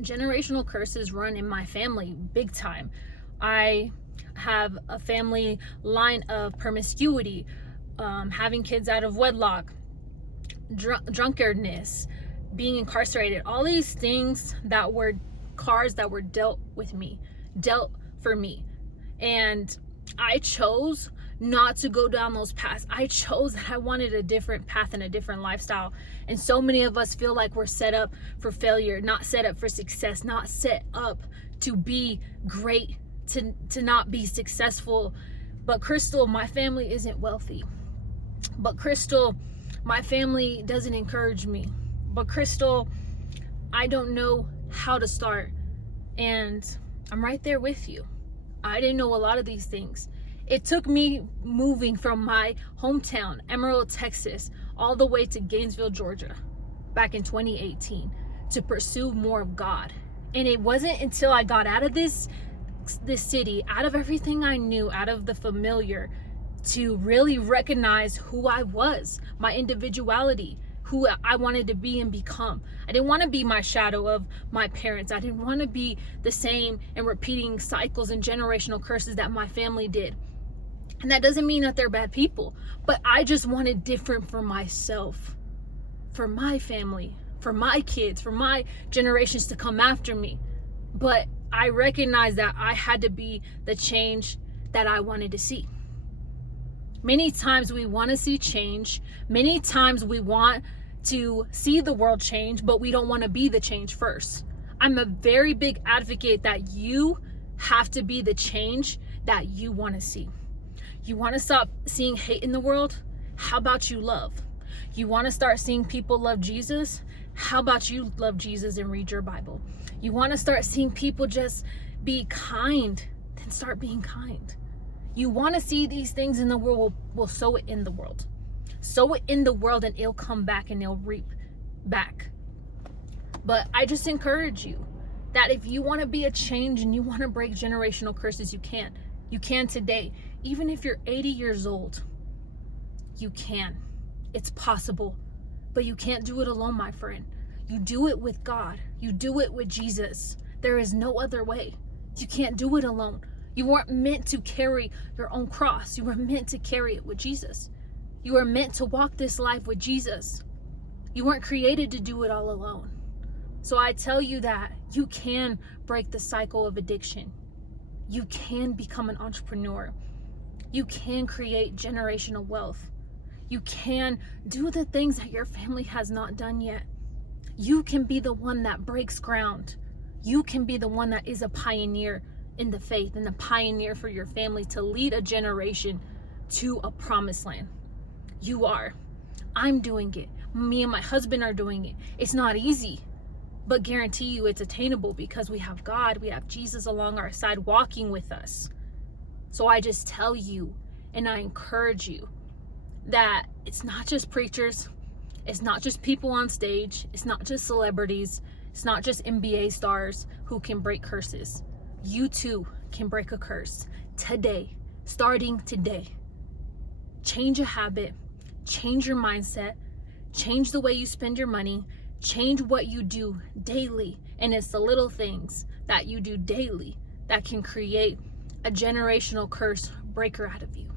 Generational curses run in my family big time. I have a family line of promiscuity, having kids out of wedlock, drunkardness, being incarcerated, all these things that were cards that were dealt for me. And I chose not to go down those paths. I chose that I wanted a different path and a different lifestyle. And so many of us feel like we're set up for failure, not set up for success, not set up to be great, to not be successful. But Crystal, my family isn't wealthy. But Crystal, my family doesn't encourage me. But Crystal, I don't know how to start. And I'm right there with you. I didn't know a lot of these things. It took me moving from my hometown, Emerald, Texas, all the way to Gainesville, Georgia, back in 2018 to pursue more of God. And it wasn't until I got out of this city, out of everything I knew, out of the familiar, to really recognize who I was, my individuality, who I wanted to be and become. I didn't want to be my shadow of my parents. I didn't want to be the same and repeating cycles and generational curses that my family did. And that doesn't mean that they're bad people, but I just wanted different for myself, for my family, for my kids, for my generations to come after me. But I recognized that I had to be the change that I wanted to see. Many times we want to see change. Many times we want to see the world change, but we don't want to be the change first. I'm a very big advocate that you have to be the change that you want to see. You want to stop seeing hate in the world? How about you love? You want to start seeing people love Jesus? How about you love Jesus and read your Bible? You want to start seeing people just be kind? Then start being kind. You want to see these things in the world, we'll sow it in the world. Sow it in the world and it'll come back and it'll reap back. But I just encourage you that if you want to be a change and you want to break generational curses, you can. You can today. Even if you're 80 years old, you can. It's possible. But you can't do it alone, my friend. You do it with God. You do it with Jesus. There is no other way. You can't do it alone. You weren't meant to carry your own cross. You were meant to carry it with Jesus. You were meant to walk this life with Jesus. You weren't created to do it all alone. So I tell you that you can break the cycle of addiction. You can become an entrepreneur. You can create generational wealth. You can do the things that your family has not done yet. You can be the one that breaks ground. You can be the one that is a pioneer in the faith and the pioneer for your family to lead a generation to a promised land. You are. I'm doing it. Me and my husband are doing it. It's not easy, but guarantee you it's attainable because we have God, we have Jesus along our side walking with us. So I just tell you and I encourage you that it's not just preachers, it's not just people on stage, it's not just celebrities, it's not just NBA stars who can break curses. You too can break a curse today, starting today. Change a habit, change your mindset, change the way you spend your money, change what you do daily. And it's the little things that you do daily that can create a generational curse breaker out of you.